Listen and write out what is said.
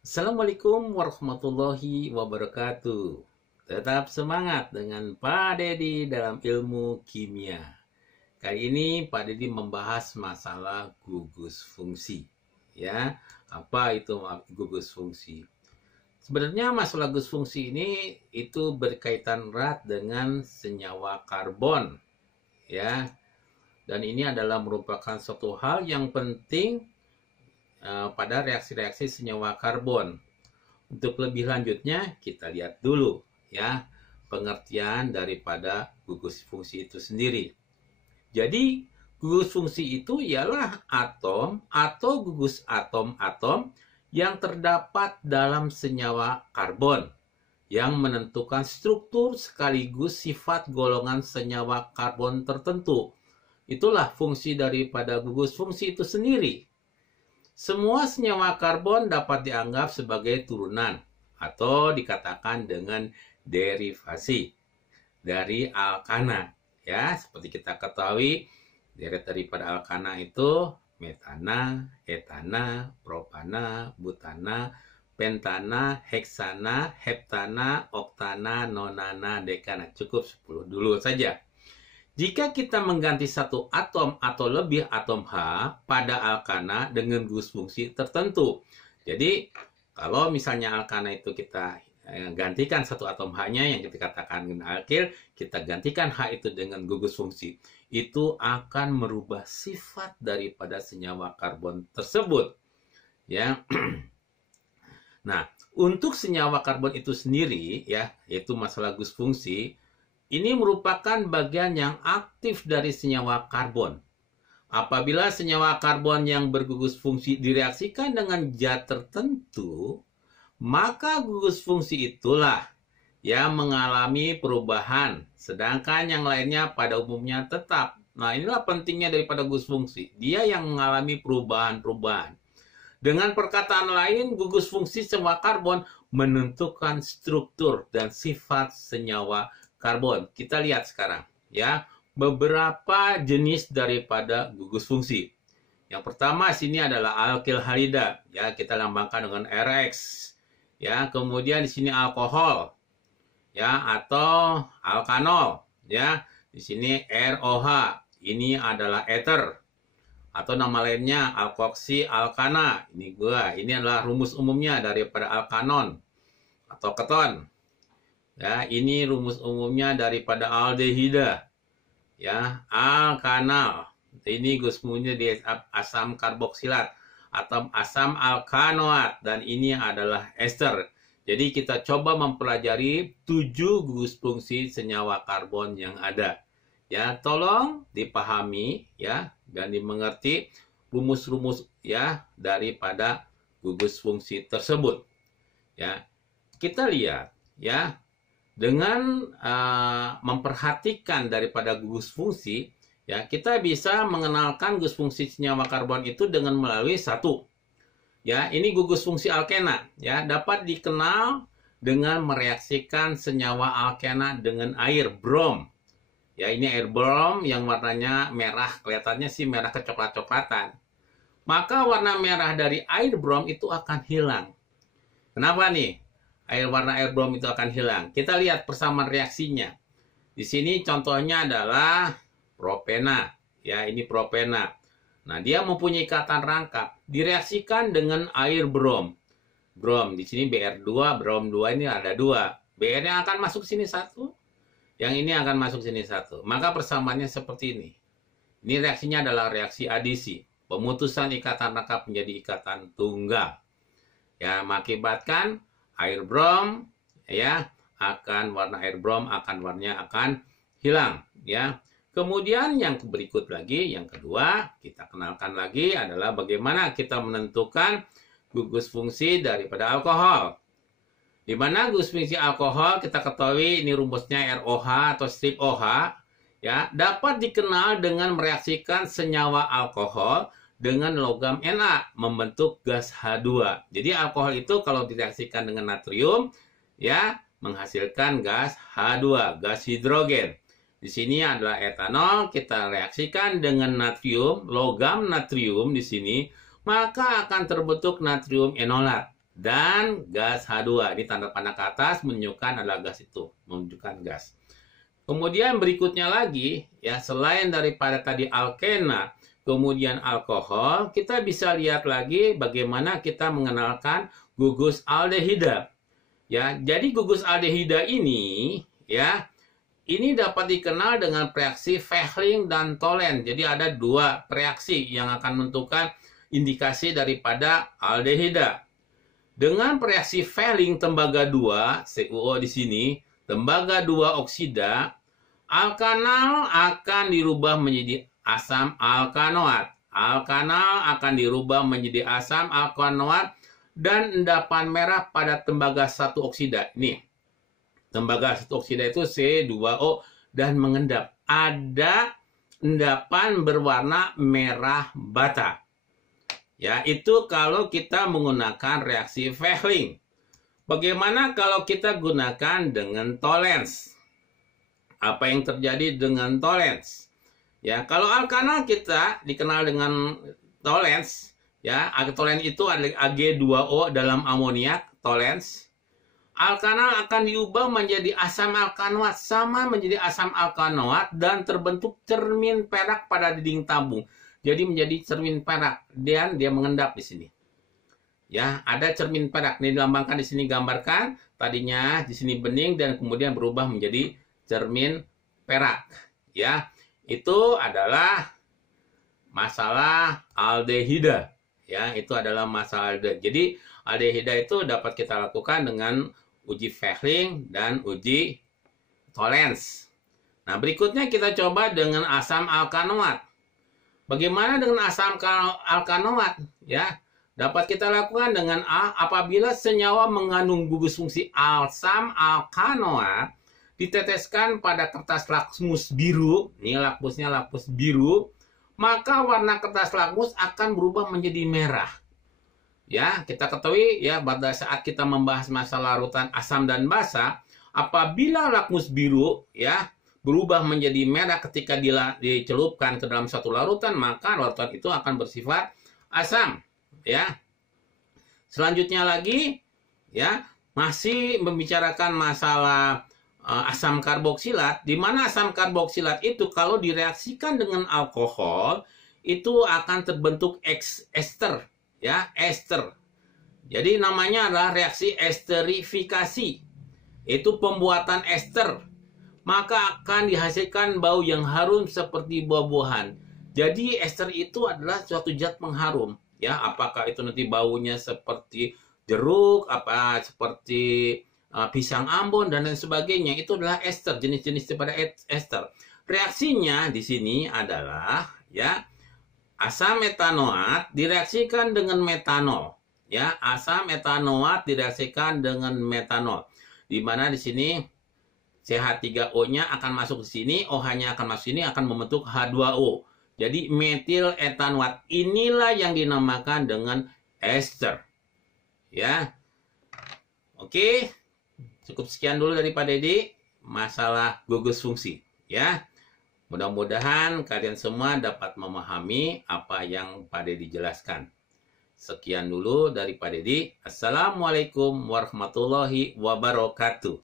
Assalamualaikum warahmatullahi wabarakatuh. Tetap semangat dengan Pak Dedi dalam ilmu kimia. Kali ini Pak Dedi membahas masalah gugus fungsi. Ya, apa itu gugus fungsi? Sebenarnya masalah gugus fungsi ini itu berkaitan erat dengan senyawa karbon. Ya, dan ini adalah merupakan suatu hal yang penting pada reaksi-reaksi senyawa karbon. Untuk lebih lanjutnya, kita lihat dulu ya pengertian daripada gugus fungsi itu sendiri. Jadi, gugus fungsi itu ialah atom atau gugus atom-atom yang terdapat dalam senyawa karbon yang menentukan struktur sekaligus sifat golongan senyawa karbon tertentu. Itulah fungsi daripada gugus fungsi itu sendiri. Semua senyawa karbon dapat dianggap sebagai turunan atau dikatakan dengan derivasi dari alkana. Ya, seperti kita ketahui, daripada alkana itu metana, etana, propana, butana, pentana, heksana, heptana, oktana, nonana, dekana. Cukup 10 dulu saja. Jika kita mengganti satu atom atau lebih atom H pada alkana dengan gugus fungsi tertentu. Jadi, kalau misalnya alkana itu kita gantikan satu atom H-nya yang kita katakan dengan alkil, kita gantikan H itu dengan gugus fungsi. Itu akan merubah sifat daripada senyawa karbon tersebut. Ya. Nah, untuk senyawa karbon itu sendiri, ya, yaitu masalah gugus fungsi, ini merupakan bagian yang aktif dari senyawa karbon. Apabila senyawa karbon yang bergugus fungsi direaksikan dengan zat tertentu, maka gugus fungsi itulah yang mengalami perubahan, sedangkan yang lainnya pada umumnya tetap. Nah, inilah pentingnya daripada gugus fungsi. Dia yang mengalami perubahan-perubahan. Dengan perkataan lain, gugus fungsi senyawa karbon menentukan struktur dan sifat senyawa karbon. Kita lihat sekarang ya beberapa jenis daripada gugus fungsi. Yang pertama sini adalah alkil halida, ya kita lambangkan dengan RX. Ya, kemudian di sini alkohol ya atau alkanol ya. Di sini ROH. Ini adalah ether atau nama lainnya alkoksi alkana. Ini adalah rumus umumnya daripada alkanon atau keton. Ya, ini rumus umumnya daripada aldehida. Ya, alkanal. Ini gugus fungsinya di asam karboksilat atau asam alkanoat dan ini adalah ester. Jadi kita coba mempelajari 7 gugus fungsi senyawa karbon yang ada. Ya, tolong dipahami ya dan dimengerti rumus-rumus ya daripada gugus fungsi tersebut. Ya. Kita lihat ya dengan memperhatikan daripada gugus fungsi, ya kita bisa mengenalkan gugus fungsi senyawa karbon itu dengan melalui satu. Ya, ini gugus fungsi alkena, ya dapat dikenal dengan mereaksikan senyawa alkena dengan air brom. Ya, ini air brom yang warnanya merah, kelihatannya sih merah kecoklat-coklatan. Maka warna merah dari air brom itu akan hilang. Kenapa nih? Warna air brom itu akan hilang. Kita lihat persamaan reaksinya. Di sini contohnya adalah propena. Ya, ini propena. Nah, dia mempunyai ikatan rangkap. Direaksikan dengan air brom. Brom, di sini Br2, brom 2 ini ada 2. Br yang akan masuk sini 1. Yang ini akan masuk sini 1. Maka persamaannya seperti ini. Ini reaksinya adalah reaksi adisi. Pemutusan ikatan rangkap menjadi ikatan tunggal. Ya, mengakibatkan air brom ya warna air brom warnanya akan hilang ya. Kemudian yang berikut lagi, yang kedua kita kenalkan lagi adalah bagaimana kita menentukan gugus fungsi daripada alkohol. Di mana gugus fungsi alkohol kita ketahui ini rumusnya ROH atau strip OH ya dapat dikenal dengan mereaksikan senyawa alkohol dengan logam Na membentuk gas H2. Jadi alkohol itu kalau direaksikan dengan natrium ya menghasilkan gas H2, gas hidrogen. Di sini adalah etanol, kita reaksikan dengan natrium, logam natrium di sini, maka akan terbentuk natrium enolat dan gas H2. Ini tanda panah ke atas menunjukkan adalah gas itu, menunjukkan gas. Kemudian berikutnya lagi, ya selain daripada tadi alkena, kemudian alkohol, kita bisa lihat lagi bagaimana kita mengenalkan gugus aldehida. Ya, jadi gugus aldehida ini, ya, ini dapat dikenal dengan reaksi Fehling dan Tolen. Jadi ada dua reaksi yang akan menentukan indikasi daripada aldehida. Dengan reaksi Fehling tembaga 2, CuO di sini, tembaga 2 oksida, alkanal akan dirubah menjadi asam alkanoat. Alkanal akan dirubah menjadi asam alkanoat dan endapan merah pada tembaga 1 oksida. Ini, tembaga 1 oksida itu C2O dan mengendap. Ada endapan berwarna merah bata. Ya, itu kalau kita menggunakan reaksi Fehling. Bagaimana kalau kita gunakan dengan Tollens? Apa yang terjadi dengan Tollens? Ya, kalau alkanal kita dikenal dengan Tollens, ya, Tollens itu adalah Ag2O dalam amoniak, Tollens. Alkanal akan diubah menjadi asam alkanoat, sama menjadi asam alkanoat dan terbentuk cermin perak pada dinding tabung. Jadi menjadi cermin perak dan dia mengendap di sini. Ya, ada cermin perak. Ini dilambangkan di sini, gambarkan. Tadinya di sini bening dan kemudian berubah menjadi cermin perak. Ya, itu adalah masalah aldehida. Ya, itu adalah masalah aldehida. Jadi aldehida itu dapat kita lakukan dengan uji Fehling dan uji Tollens. Nah, berikutnya kita coba dengan asam alkanoat. Bagaimana dengan asam alkanoat? Ya, dapat kita lakukan dengan apabila senyawa mengandung gugus fungsi asam alkanoat diteteskan pada kertas lakmus biru, ini lakmusnya lakmus biru, maka warna kertas lakmus akan berubah menjadi merah. Ya, kita ketahui ya pada saat kita membahas masalah larutan asam dan basa, apabila lakmus biru ya berubah menjadi merah ketika dicelupkan ke dalam satu larutan, maka larutan itu akan bersifat asam. Ya, selanjutnya lagi ya masih membicarakan masalah asam karboksilat, di mana asam karboksilat itu kalau direaksikan dengan alkohol itu akan terbentuk ester, ya, ester. Jadi namanya adalah reaksi esterifikasi. Itu pembuatan ester. Maka akan dihasilkan bau yang harum seperti buah-buahan. Jadi ester itu adalah suatu zat pengharum. Ya, apakah itu nanti baunya seperti jeruk, apa seperti pisang Ambon dan lain sebagainya, itu adalah ester, jenis-jenis daripada ester. Reaksinya di sini adalah ya asam metanoat direaksikan dengan metanol. Ya, asam metanoat direaksikan dengan metanol. Di mana di sini CH3O-nya akan masuk ke sini, OH-nya akan masuk sini, akan membentuk H2O. Jadi metil etanoat inilah yang dinamakan dengan ester. Ya. Oke. Cukup sekian dulu dari Pak Dedi masalah gugus fungsi, ya. Mudah-mudahan kalian semua dapat memahami apa yang Pak Dedi jelaskan. Sekian dulu dari Pak Dedi. Assalamualaikum warahmatullahi wabarakatuh.